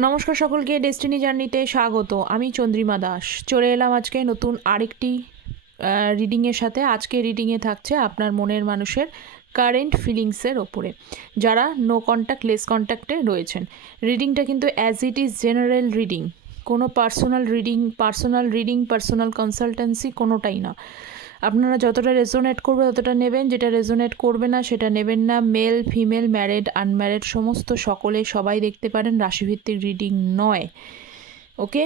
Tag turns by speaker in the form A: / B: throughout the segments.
A: নমস্কার সকলকে ডেস্টিনি জার্নিতে স্বাগত। আমি চন্দ্রিমা দাস। চলে এলাম আজকে নতুন আরেকটি রিডিংয়ের সাথে। আজকে রিডিংয়ে থাকছে আপনার মনের মানুষের কারেন্ট ফিলিংসের ওপরে। যারা নো কন্ট্যাক্ট লেস কন্ট্যাক্টে রয়েছেন। রিডিংটা কিন্তু as it is general reading কোনো personal reading personal reading personal consultancy কোনোটাই না। আপনারা যতটা রেজোনেট করবে ততটা নেবেন, যেটা রেজোনেট করবে না সেটা নেবেন না। মেল ফিমেল ম্যারেড আনম্যারেড সমস্ত সকলে সবাই দেখতে পারেন, রাশিভিত্তিক রিডিং নয়। ওকে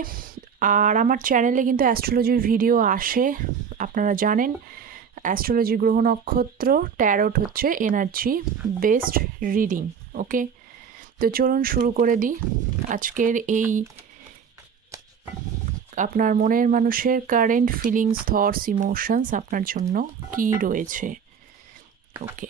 A: আর আমার চ্যানেলে কিন্তু অ্যাস্ট্রোলজির ভিডিও আসে, আপনারা জানেন। অ্যাস্ট্রোলজি গ্রহ নক্ষত্র ট্যারোট হচ্ছে এনার্জি বেস্ট রিডিং ওকে তো চলুন শুরু করে দিই। আজকের এই আপনার মনের মানুষের কারেন্ট ফিলিংস থটস ইমোশনস আপনার জন্য কি রয়েছে? ওকে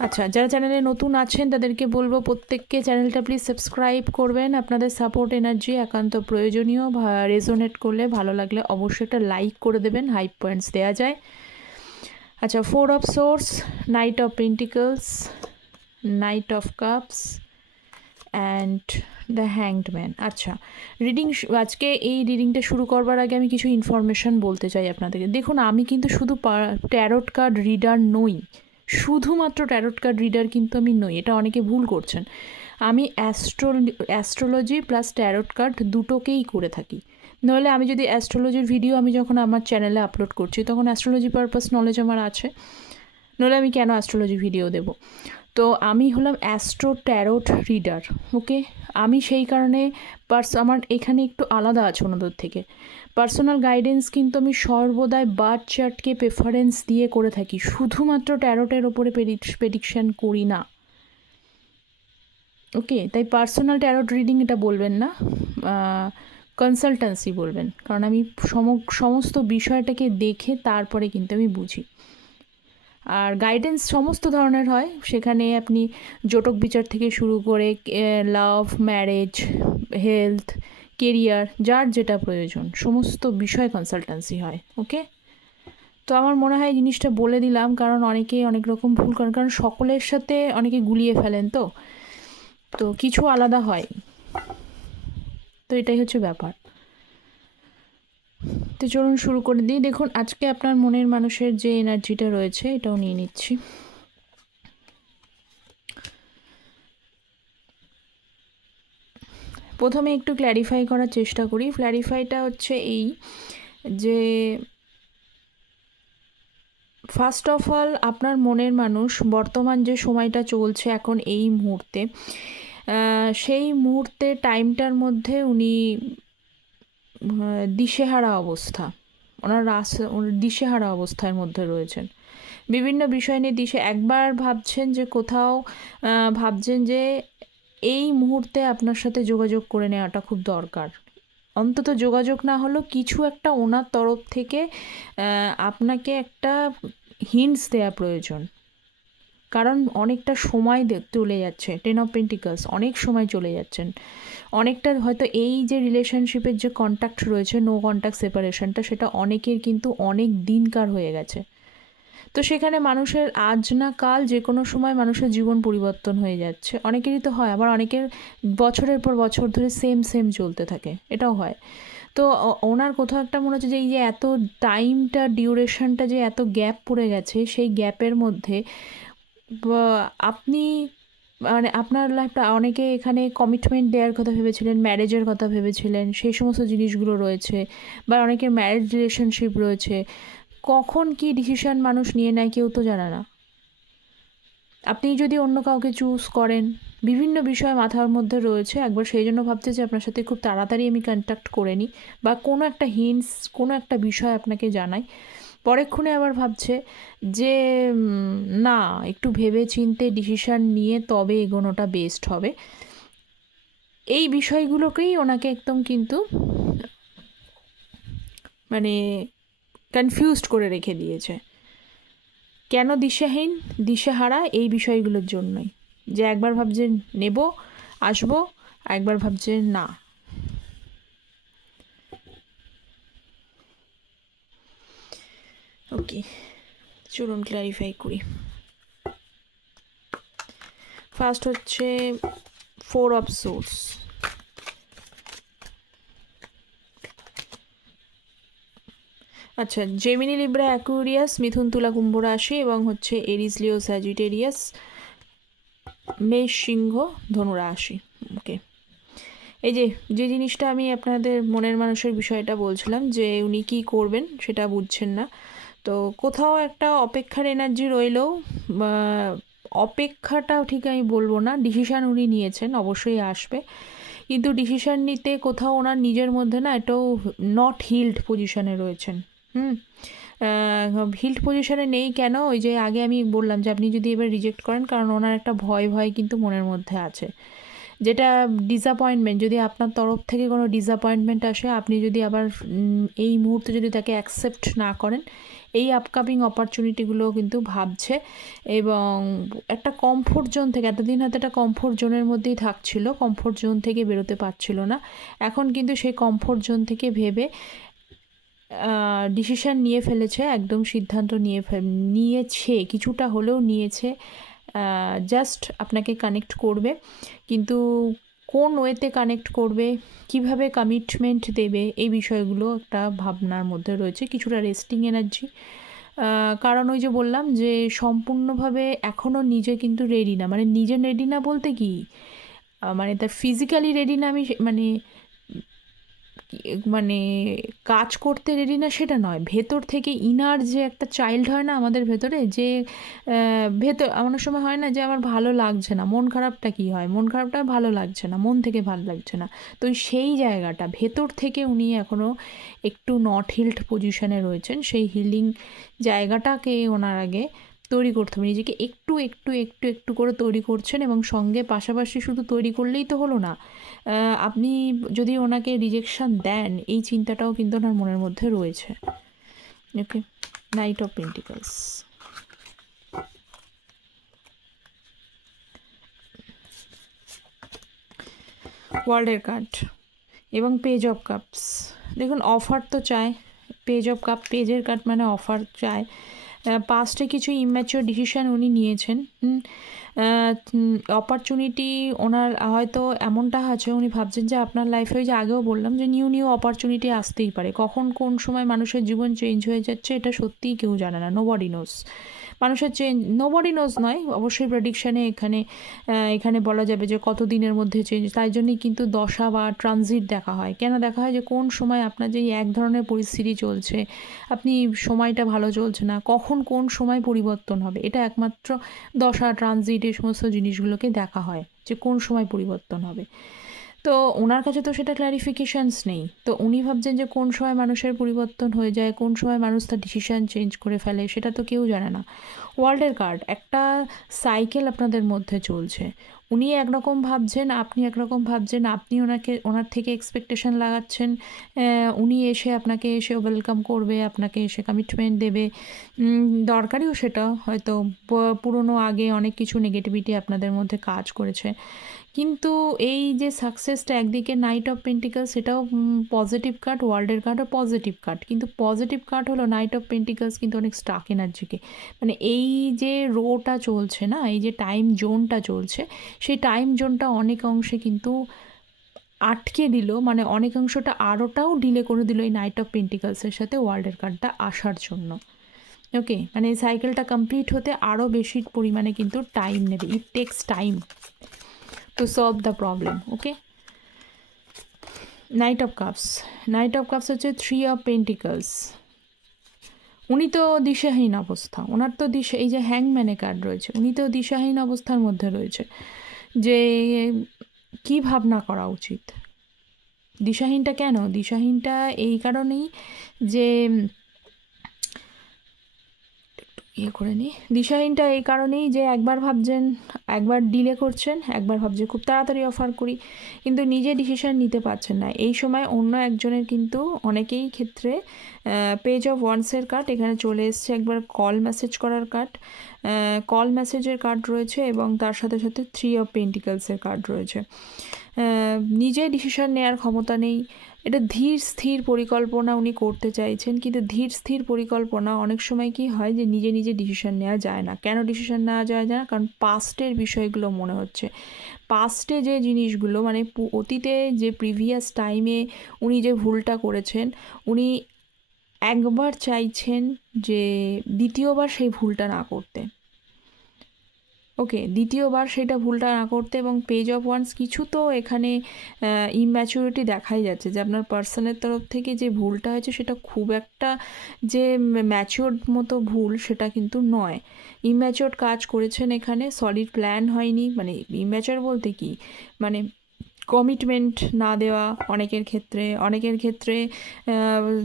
A: আচ্ছা যারা চ্যানেলে নতুন আছেন, তাদেরকে বলব প্রত্যেককে চ্যানেলটা প্লিজ সাবস্ক্রাইব করবেন। আপনাদের সাপোর্ট এনার্জি একান্ত প্রয়োজনীয় রেজোনেট করলে ভালো লাগলে অবশ্যই একটা লাইক করে দেবেন হাই পয়েন্টস দেওয়া যায়। আচ্ছা four of swords knight of pentacles knight of cups and the hanged man আচ্ছা রিডিং আজকে এই রিডিংটা শুরু করবার আগে আমি কিছু ইনফরমেশান বলতে চাই আপনাদেরকে। দেখুন, আমি কিন্তু শুধু ট্যারট কার্ড রিডার নই। শুধুমাত্র ট্যারট কার্ড রিডার কিন্তু আমি নই। এটা অনেকে ভুল করছেন। আমি astro astrology plus tarot card দুটোকেই করে থাকি। নইলে আমি যদি অ্যাস্ট্রোলজির ভিডিও আমি যখন আমার চ্যানেলে আপলোড করছি, তখন অ্যাস্ট্রোলজি পারপাস নলেজ আমার আছে। নইলে আমি কেন অ্যাস্ট্রোলজি ভিডিও দেবো? তো আমি হলাম অ্যাস্ট্রো ট্যারোট রিডার, ওকে? আমি সেই কারণে পার্স, আমার এখানে একটু আলাদা আছে ওনাদের থেকে। পার্সোনাল গাইডেন্স কিন্তু আমি সর্বদাই বার্থ চার্টকে প্রেফারেন্স দিয়ে করে থাকি, শুধুমাত্র ট্যারোটের ওপরে প্রেডিকশান করি না। ওকে? তাই পার্সোনাল ট্যারোট রিডিং এটা বলবেন না কনসালটেন্সি বলবেন। কারণ আমি সম সমস্ত বিষয়টাকে দেখে তারপরে কিন্তু আমি বুঝি। আর গাইডেন্স সমস্ত ধরনের হয়। সেখানে আপনি জটক বিচার থেকে শুরু করে লাভ ম্যারেজ হেলথ কেরিয়ার যার যেটা প্রয়োজন, সমস্ত বিষয় কনসালটেন্সি হয় ওকে তো আমার মনে হয় জিনিসটা বলে দিলাম, কারণ অনেকে অনেক রকম ভুল করেন, কারণ সকলের সাথে অনেকে গুলিয়ে ফেলেন তো। তো কিছু আলাদা হয়। তো এটাই হচ্ছে ব্যাপার। তো চলুন শুরু করে দিই। দেখুন, আজকে আপনার মনের মানুষের যে এনার্জিটা রয়েছে, এটাও নিয়ে নিচ্ছি। প্রথমে একটু ক্ল্যারিফাই করার চেষ্টা করি। ক্ল্যারিফাইটা হচ্ছে এই যে ফার্স্ট অফ অল আপনার মনের মানুষ বর্তমান যে সময়টা চলছে এখন এই মুহূর্তে সেই মুহূর্তে টাইমটার মধ্যে উনি দিশেহারা অবস্থা। ওনার রাস দিশেহারা অবস্থার মধ্যে রয়েছেন। বিভিন্ন বিষয় নিয়ে দিশে একবার ভাবছেন যে কোথাও ভাবছেন যে এই মুহূর্তে আপনার সাথে যোগাযোগ করে নেওয়াটা খুব দরকার। অন্তত যোগাযোগ না হলেও কিছু একটা ওনার তরফ থেকে আপনাকে একটা হিন্টস দেওয়া প্রয়োজন। কারণ অনেকটা সময় চলে যাচ্ছে টেন অফ পেন্টিকালস অনেক সময় চলে যাচ্ছেন। অনেকটা হয়তো এই যে রিলেশনশিপের যে কন্ট্যাক্ট রয়েছে নো কন্ট্যাক্ট সেপারেশনটা সেটা অনেকের কিন্তু অনেক দিনকার হয়ে গেছে। তো সেখানে মানুষের আজ না কাল যে কোনো সময় মানুষের জীবন পরিবর্তন হয়ে যাচ্ছে। অনেকেরই তো হয়, আবার অনেকের বছরের পর বছর ধরে সেম সেম চলতে থাকে, এটাও হয়। তো ওনার কোথাও একটা মনে হচ্ছে যে এই যে এত টাইমটা ডিউরেশনটা যে এত গ্যাপ পড়ে গেছে, সেই গ্যাপের মধ্যে আপনি মানে আপনার লাইফটা অনেকে এখানে কমিটমেন্ট দেওয়ার কথা ভেবেছিলেন ম্যারেজের কথা ভেবেছিলেন, সেই সমস্ত জিনিসগুলো রয়েছে বা অনেকের ম্যারেজ রিলেশনশিপ রয়েছে। কখন কি ডিসিশন মানুষ নিয়ে নেয় কেউ তো জানে না। আপনি যদি অন্য কাউকে চুজ করেন, বিভিন্ন বিষয় মাথার মধ্যে রয়েছে, একবার সেই জন্য ভাবছে যে আপনার সাথে খুব তাড়াতাড়ি আমি কন্ট্যাক্ট করে নিই বা কোনো একটা হিন্টস কোনো একটা বিষয় আপনাকে জানাই। পরেক্ষণে আবার ভাবছে যে না, একটু ভেবে চিনতে ডিসিশান নিয়ে তবে এগোনোটা বেস্ট হবে। এই বিষয়গুলোকেই ওনাকে একদম কিন্তু মানে কনফিউজড করে রেখে দিয়েছে। কেন দিশাহীন, দিশেহারা এই বিষয়গুলোর জন্যই? যে একবার ভাবছে নেব, আসব একবার ভাবছে না। ওকে, চলুন ক্ল্যারিফাই করি। ফার্স্ট হচ্ছে ফোর অফ সোর্স আচ্ছা জেমিনি লিব্রা অ্যাকুরিয়াস মিথুন তুলা কুম্ভ রাশি এবং হচ্ছে এরিস লিও স্যাজিটেরিয়াস মেষ, সিংহ, ধনু রাশি। ওকে। এই যে যে জিনিসটা আমি আপনাদের মনের মানুষের বিষয়টা বলছিলাম যে উনি কি করবেন সেটা বুঝছেন না। তো কোথাও একটা অপেক্ষার এনার্জি রইলেও অপেক্ষাটাও ঠিক আমি বলব না ডিসিশান উনি নিয়েছেন, অবশ্যই আসবে। কিন্তু ডিসিশান নিতে কোথাও ওনার নিজের মধ্যে না এটাও নট হিল্ড পজিশনে রয়েছেন। হুম? হিল্ড পজিশনে নেই কেন? ওই যে আগে আমি বললাম যে আপনি যদি এবার রিজেক্ট করেন, কারণ ওনার একটা ভয় ভয় কিন্তু মনের মধ্যে আছে। যেটা ডিসঅ্যাপয়েন্টমেন্ট যদি আপনার তরফ থেকে কোনো ডিসঅ্যাপয়েন্টমেন্ট আসে, আপনি যদি আবার এই মুহূর্তে যদি তাকে অ্যাকসেপ্ট না করেন, এই আপকামিং অপরচুনিটিগুলো কিন্তু ভাবছে এবং একটা কমফোর্ট জোন থেকে, এতদিন হয়তো একটা কমফোর্ট জোনের মধ্যেই থাকছিল কমফোর্ট জোন থেকে বেরোতে পারছিল না। এখন কিন্তু সেই কমফোর্ট জোন থেকে ভেবে ডিসিশন নিয়ে ফেলেছে, একদম সিদ্ধান্ত নিয়ে নিয়েছে, কিছুটা হলেও নিয়েছে। জাস্ট আপনাকে কানেক্ট করবে। কিন্তু কোন ওয়েতে কানেক্ট করবে, কীভাবে কমিটমেন্ট দেবে, এই বিষয়গুলো একটা ভাবনার মধ্যে রয়েছে, কিছুটা রেস্টিং এনার্জি কারণ ওই যে বললাম যে সম্পূর্ণভাবে এখনও নিজে কিন্তু রেডি না। মানে নিজে রেডি না বলতে কি? মানে তার ফিজিক্যালি রেডি না আমি মানে মানে কাজ করতে রেডি না সেটা নয়। ভেতর থেকে ইনার যে একটা চাইল্ড হয় না আমাদের ভেতরে, যে ভেতর অনেক সময় হয় না যে আমার ভালো লাগছে না। মন খারাপটা কি হয়? মন খারাপটা ভালো লাগছে না, মন থেকে ভালো লাগছে না। তো সেই জায়গাটা, ভেতর থেকে উনি এখনও একটু নট হিল্ড পজিশনে রয়েছেন। সেই হিলিং জায়গাটাকে ওনার আগে তৈরি করতে হবে। নিজেকে একটু একটু একটু একটু করে তৈরি করছেন এবং সঙ্গে পাশাপাশি শুধু তৈরি করলেই তো হলো না। আপনি যদি ওনাকে রিজেকশন দেন, এই চিন্তাটাও কিন্তু ওনার মনের মধ্যে রয়েছে। ওকে নাইট অফ পেন্টিকলস ওয়ার্ল্ডের কার্ড এবং পেজ অফ কাপস দেখুন অফার তো চায়। পেজ অফ কাপ পেজের কার্ড মানে অফার চায়। পাস্টে কিছু ইম্যাচিওর ডিসিশন উনি নিয়েছেন। অপরচুনিটি ওনার হয়তো এমনটা আছে, উনি ভাবছেন যে আপনার লাইফে ওই যে আগেও বললাম যে নিউ নিউ অপরচুনিটি আসতেই পারে। কখন কোন সময় মানুষের জীবন চেঞ্জ হয়ে যাচ্ছে, এটা সত্যিই কেউ জানে না নো বডি নোস মানুষের চেঞ্জ নো বডি নোজ নয়, অবশ্যই প্রেডিকশানে এখানে এখানে বলা যাবে যে কত দিনের মধ্যে চেঞ্জ তাই জন্যই কিন্তু দশা বা ট্রানজিট দেখা হয়। কেন দেখা হয় যে কোন সময় আপনার যে এক ধরনের পরিস্থিতি চলছে, আপনি সময়টা ভালো চলছে না, কখন কোন সময় পরিবর্তন হবে, এটা একমাত্র দশা ট্রানজিট এই সমস্ত জিনিসগুলোকে দেখা হয় যে কোন সময় পরিবর্তন হবে। তো ওনার কাছে তো সেটা ক্ল্যারিফিকেশানস নেই। তো উনি ভাবছেন যে কোন সময় মানুষের পরিবর্তন হয়ে যায়, কোন সময় মানুষ তার ডিসিশান চেঞ্জ করে ফেলে, সেটা তো কেউ জানে না। ওয়ার্ল্ডের কার্ড একটা সাইকেল আপনাদের মধ্যে চলছে। উনি একরকম ভাবছেন, আপনি একরকম ভাবছেন, আপনি ওনাকে, ওনার থেকে এক্সপেকটেশন লাগাচ্ছেন উনি এসে আপনাকে এসে ওয়েলকাম করবে, আপনাকে এসে কমিটমেন্ট দেবে। দরকারিও সেটা, হয়তো পুরনো আগে অনেক কিছু নেগেটিভিটি আপনাদের মধ্যে কাজ করেছে। কিন্তু এই যে সাকসেসটা একদিকে নাইট অফ পেন্টিকাল সেটাও পজিটিভ কার্ড ওয়ার্ল্ডের কার্ডও পজিটিভ কার্ড কিন্তু পজিটিভ কার্ড হলো নাইট অফ পেন্টিকালস কিন্তু অনেক স্টাক এনার্জিকে মানে এই যে রোটা চলছে না, এই যে টাইম জোনটা চলছে সেই টাইম জোনটা অনেক অংশে কিন্তু আটকে দিল মানে অনেক অংশটা আরোটাও ডিলে করে দিল এই নাইট অফ পেন্টিকালসের সাথে ওয়ার্ল্ডের কার্ডটা আসার জন্য। ওকে মানে এই সাইকেলটা কমপ্লিট হতে আরও বেশি পরিমাণে কিন্তু টাইম নেবে it takes time to solve the problem okay knight of cups knight of cups হচ্ছে থ্রি অফ পেন্টিকলস উনি তো দিশাহীন অবস্থা ওনার তো দিশা, এই যে হ্যাংম্যানে কার্ড রয়েছে, উনি তো দিশাহীন অবস্থার মধ্যে রয়েছে। যে কি ভাবনা করা উচিত? দিশাহীনটা কেন? দিশাহীনটা এই কারণেই যে ইয়ে করে নিই। দিশাহীনটা এই কারণেই যে একবার ভাবছেন, একবার ডিলে করছেন, একবার ভাবছেন খুব তাড়াতাড়ি অফার করি, কিন্তু নিজে ডিসিশন নিতে পারছেন না। এই সময় অন্য একজনের কিন্তু অনেকেই ক্ষেত্রে পেজ অফ ওয়ান্সের কার্ড এখানে চলে এসছে। একবার কল মেসেজ করার কার্ড কল মেসেজের কার্ড রয়েছে এবং তার সাথে সাথে থ্রি অফ পেন্টিকালসের কার্ড রয়েছে। নিজে ডিসিশন নেওয়ার ক্ষমতা নেই। এটা ধীর, স্থির পরিকল্পনা উনি করতে চাইছেন। কিন্তু ধীর, স্থির পরিকল্পনা অনেক সময় কি হয় যে নিজে নিজে ডিসিশন নেওয়া যায় না। কেন ডিসিশন নেওয়া যায় না? কারণ পাস্টের বিষয়গুলো মনে হচ্ছে। পাস্টে যে জিনিসগুলো মানে অতীতে যে প্রিভিয়াস টাইমে উনি যে ভুলটা করেছেন, উনি একবার চাইছেন যে দ্বিতীয়বার সেই ভুলটা না করতে। ওকে, দ্বিতীয়বার সেটা ভুলটা না করতে এবং পেজ অফ ওয়ান্স কিছু তো এখানে ইম্যাচুরিটি দেখাই যাচ্ছে যে আপনার পার্সনের তরফ থেকে যে ভুলটা হয়েছে সেটা খুব একটা যে ম্যাচিওর মতো ভুল সেটা কিন্তু নয়। ইম্যাচিওর কাজ করেছেন এখানে সলিড প্ল্যান হয়নি মানে ইম্যাচিওর বলতে কি? মানে কমিটমেন্ট না দেওয়া অনেকের ক্ষেত্রে অনেকের ক্ষেত্রে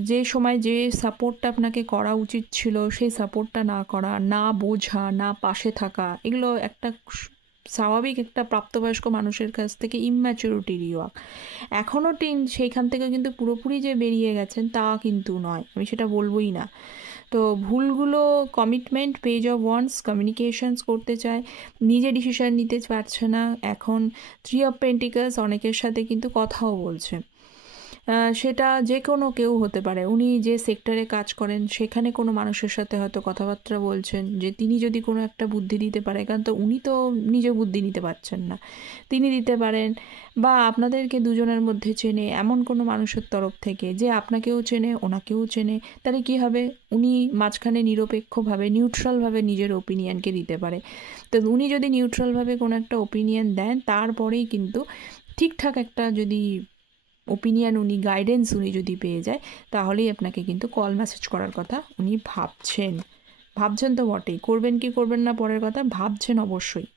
A: যে সময় যে সাপোর্টটা আপনাকে করা উচিত ছিল, সেই সাপোর্টটা না করা, না বোঝা, না পাশে থাকা, এগুলো একটা স্বাভাবিক একটা প্রাপ্তবয়স্ক মানুষের কাছ থেকে ইম্যাচুরিটি রিওয়াক এখনও টিন, সেইখান থেকে কিন্তু পুরোপুরি যে বেরিয়ে গেছেন তা কিন্তু নয়, আমি সেটা বলবোই না। তো ভুলগুলো commitment page of wands communications করতে চায়। নিজে ডিসিশান নিতে পারছে না। এখন থ্রি অফ পেন্টিকাস অনেকের সাথে কিন্তু কথাও বলছে। সেটা যে কোনো কেউ হতে পারে। উনি যে সেক্টরে কাজ করেন, সেখানে কোনো মানুষের সাথে হয়তো কথাবার্তা বলছেন যে, তিনি যদি কোনো একটা বুদ্ধি দিতে পারে, কারণ তো উনি তো নিজে বুদ্ধি নিতে পারছেন না। তিনি দিতে পারেন বা আপনাদেরকে দুজনের মধ্যে চেনে এমন কোনো মানুষের তরফ থেকে যে, আপনাকেও চেনে, ওনাকেও চেনে, তাহলে কী হবে? উনি মাঝখানে নিরপেক্ষভাবে নিউট্রালভাবে নিজের ওপিনিয়নকে দিতে পারে। তো উনি যদি নিউট্রালভাবে কোনো একটা ওপিনিয়ন দেন, তারপরেই কিন্তু ঠিকঠাক একটা যদি ওপিনিয়ন উনি গাইডেন্স উনি যদি পেয়ে যায়, তাহলেই আপনাকে কিন্তু কল মেসেজ করার কথা উনি ভাবছেন। ভাবছেন তো বটেই, করবেন কি করবেন না পরের কথা, ভাবছেন অবশ্যই।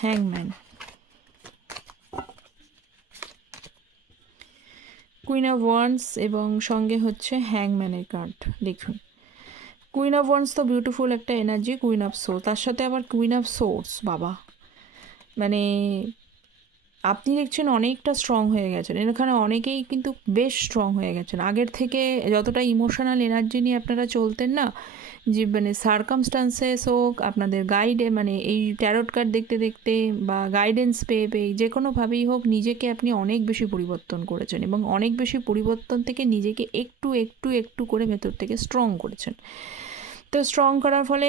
A: হ্যাংম্যান কুইন অফ ওয়ান্স এবং সঙ্গে হচ্ছে হ্যাংম্যানের কার্ড দেখুন। কুইন অফ ওয়ান্স তো বিউটিফুল একটা এনার্জি কুইন অফ সোর্স তার সাথে আবার কুইন অফ সোর্স বাবা। মানে আপনি দেখছেন অনেকটা স্ট্রং হয়ে গেছেন। এখানে অনেকেই কিন্তু বেশ স্ট্রং হয়ে গেছেন। আগের থেকে যতটা ইমোশনাল এনার্জি নিয়ে আপনারা চলতেন না, যে মানে সার্কামস্টান্সেস হোক, আপনাদের গাইডে মানে এই ট্যারট কার্ড দেখতে দেখতে বা গাইডেন্স পেয়ে পেয়ে যে কোনোভাবেই হোক নিজেকে আপনি অনেক বেশি পরিবর্তন করেছেন এবং অনেক বেশি পরিবর্তন থেকে নিজেকে একটু একটু একটু করে ভেতর থেকে স্ট্রং করেছেন। তো স্ট্রং করার ফলে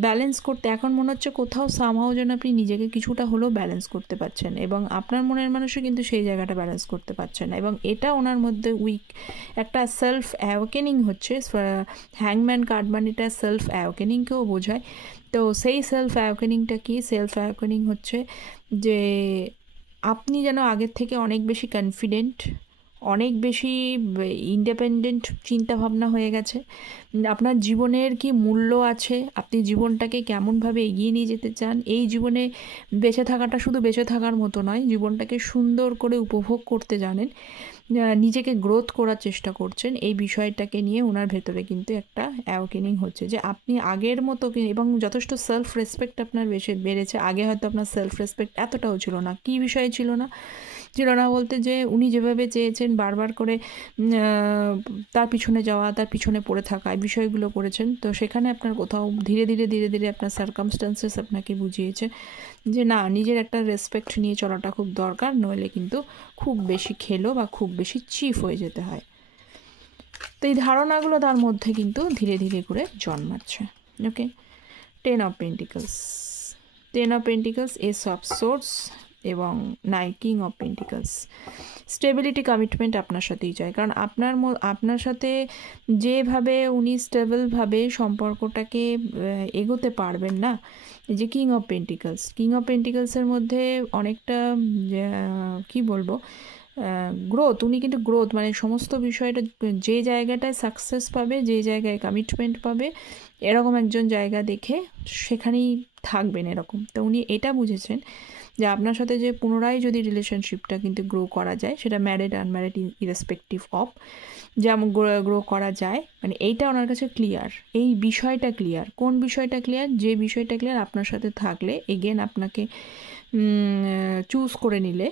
A: ব্যালেন্স করতে এখন মনে হচ্ছে কোথাও সামহাও যেন আপনি নিজেকে কিছুটা হলেও ব্যালেন্স করতে পারছেন এবং আপনার মনের মানুষও কিন্তু সেই জায়গাটা ব্যালেন্স করতে পারছেন এবং এটা ওনার মধ্যে উইক একটা সেলফ অ্যাওকেনিং হচ্ছে। হ্যাংম্যান কার্ড মানিটা সেলফ অ্যাওকেনিংকেও বোঝায়। তো সেই সেলফ অ্যাওকেনিংটা কি? সেলফ অ্যাওকেনিং হচ্ছে যে, আপনি যেন আগের থেকে অনেক বেশি কনফিডেন্ট অনেক বেশি ইন্ডিপেন্ডেন্ট চিন্তাভাবনা হয়ে গেছে। আপনার জীবনের কি মূল্য আছে? আপনি জীবনটাকে কেমনভাবে এগিয়ে নিয়ে যেতে চান? এই জীবনে বেঁচে থাকাটা শুধু বেঁচে থাকার মতো নয়, জীবনটাকে সুন্দর করে উপভোগ করতে জানেন। নিজেকে গ্রোথ করার চেষ্টা করছেন। এই বিষয়টাকে নিয়ে ওনার ভেতরে কিন্তু একটা অ্যাওকেনিং হচ্ছে যে, আপনি আগের মতো এবং যথেষ্ট সেলফ রেসপেক্ট আপনার বেশি, বেড়েছে। আগে হয়তো আপনার সেলফ রেসপেক্ট এতটাও ছিল না। কী বিষয়ে ছিল না? ছিল না বলতে যে উনি যেভাবে চেয়েছেন বারবার করে তার পিছনে যাওয়া, তার পিছনে পড়ে থাকা, এই বিষয়গুলো করেছেন। তো সেখানে আপনার কোথাও ধীরে ধীরে ধীরে ধীরে আপনার সার্কামস্টান্সেস আপনাকে বুঝিয়েছে যে না, নিজের একটা রেসপেক্ট নিয়ে চলাটা খুব দরকার, নইলে কিন্তু খুব বেশি খেলো বা খুব বেশি চিফ হয়ে যেতে হয়। তো এই ধারণাগুলো তার মধ্যে কিন্তু ধীরে ধীরে করে জন্মাচ্ছে। Okay ten of pentacles ten of pentacles ace of swords এবং নাই king of pentacles stability commitment আপনার সাথেই চাই কারণ আপনার আপনার সাথে যেভাবে উনি স্টেবলভাবে সম্পর্কটাকে এগোতে পারবেন না, এই যে king of pentacles king of পেন্টিকলসের মধ্যে অনেকটা কি বলব গ্রোথ উনি কিন্তু গ্রোথ মানে সমস্ত বিষয়টা যে জায়গাটায় সাকসেস পাবে, যে জায়গায় কমিটমেন্ট পাবে, এরকম একজন জায়গা দেখে সেখানেই থাকবেন এরকম। তো উনি এটা বুঝেছেন যে আপনার সাথে যে পুনরায় যদি রিলেশনশিপটা কিন্তু গ্রো করা যায়, সেটা ম্যারিড আনম্যারিড ইরেসপেক্টিভ অফ যেমন গ্রো করা যায় মানে এইটা ওনার কাছে ক্লিয়ার এই বিষয়টা ক্লিয়ার কোন বিষয়টা ক্লিয়ার যে বিষয়টা ক্লিয়ার আপনার সাথে থাকলে এগেন আপনাকে চুজ করে নিলে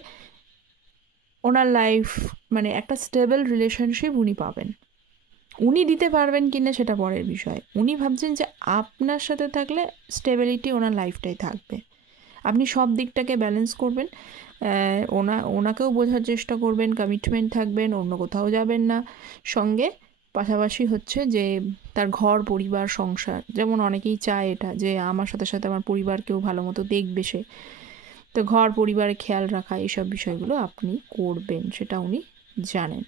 A: ওনার লাইফ মানে একটা স্টেবল রিলেশনশিপ উনি পাবেন। উনি দিতে পারবেন কি না সেটা পরের বিষয়। উনি ভাবছেন যে আপনার সাথে থাকলে স্টেবিলিটি ওনার লাইফটাই থাকবে। আপনি সব দিকটাকে ব্যালেন্স করবেন। ওনা, ওনাকেও বোঝার চেষ্টা করবেন কমিটমেন্ট থাকবেন, অন্য কোথাও যাবেন না। সঙ্গে পাশাপাশি হচ্ছে যে তার ঘর, পরিবার, সংসার, যেমন অনেকেই চায় এটা, যে আমার সাথে সাথে আমার পরিবারকেও ভালো মতো দেখবে সে। তো ঘর, পরিবারে খেয়াল রাখা এইসব বিষয়গুলো আপনি করবেন, সেটা উনি জানেন।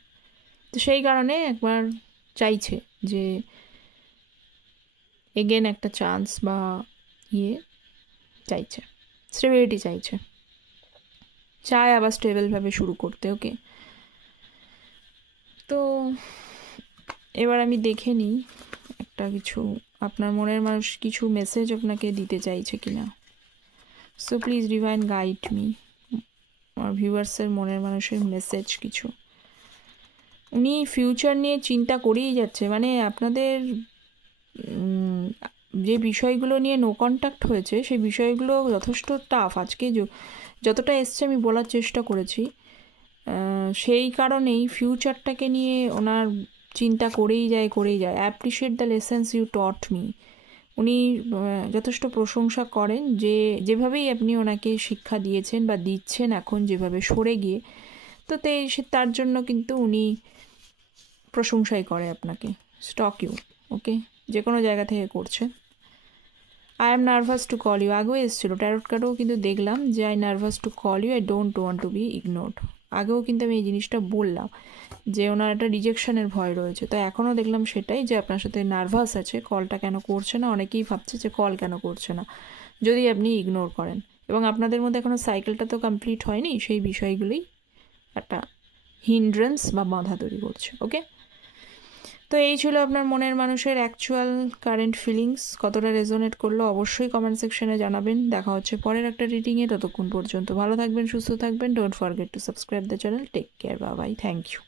A: তো সেই কারণে একবার চাইছে যে এগেন একটা চান্স বা ইয়ে চাইছে স্টেবিলিটি চাইছে। চায় আবার স্টেবলভাবে শুরু করতে ওকে তো এবার আমি দেখে নিই একটা কিছু, আপনার মনের মানুষ কিছু মেসেজ আপনাকে দিতে চাইছে কি না so please divine guide me আমার ভিউয়ার্সের মনের মানুষের মেসেজ কিছু। উনি ফিউচার নিয়ে চিন্তা করেই যাচ্ছে। মানে আপনাদের যে বিষয়গুলো নিয়ে নো কন্ট্যাক্ট হয়েছে, সেই বিষয়গুলো যথেষ্ট টাফ আজকে যতটা এসছে আমি বলার চেষ্টা করেছি। সেই কারণেই ফিউচারটাকে নিয়ে ওনার চিন্তা করেই যায় করেই যায়। Appreciate the lessons you taught me উনি যথেষ্ট প্রশংসা করেন যে, যেভাবেই আপনি ওনাকে শিক্ষা দিয়েছেন বা দিচ্ছেন এখন যেভাবে সরে গিয়ে তো তে সে, তার জন্য কিন্তু উনি প্রশংসাই করে আপনাকে। স্টক ইউ ওকে যে কোনো জায়গা থেকে করছে I am nervous to call you আগেও এসেছিল। ট্যারোট কার্ডেও কিন্তু দেখলাম যে I nervous to call you I don't want to be ignored আগেও কিন্তু আমি এই জিনিসটা বললাম যে ওনার একটা রিজেকশনের ভয় রয়েছে। তো এখনও দেখলাম সেটাই যে আপনার সাথে নার্ভাস আছে কলটা কেন করছে না? অনেকেই ভাবছে যে কল কেন করছে না। যদি আপনি ইগনোর করেন। এবং আপনাদের মধ্যে এখনও সাইকেলটা তো কমপ্লিট হয়নি, সেই বিষয়গুলোই একটা হিন্ড্রেন্স বা বাধা তৈরি করছে ওকে তো এই ছিল আপনার মনের মানুষের অ্যাকচুয়াল কারেন্ট ফিলিংস কতটা রেজোনেট করল অবশ্যই কমেন্ট সেকশনে জানাবেন। দেখা হচ্ছে পরের একটা রিডিংয়ে ততক্ষণ পর্যন্ত ভালো থাকবেন, সুস্থ থাকবেন। Don't forget to subscribe the channel take care bye bye thank you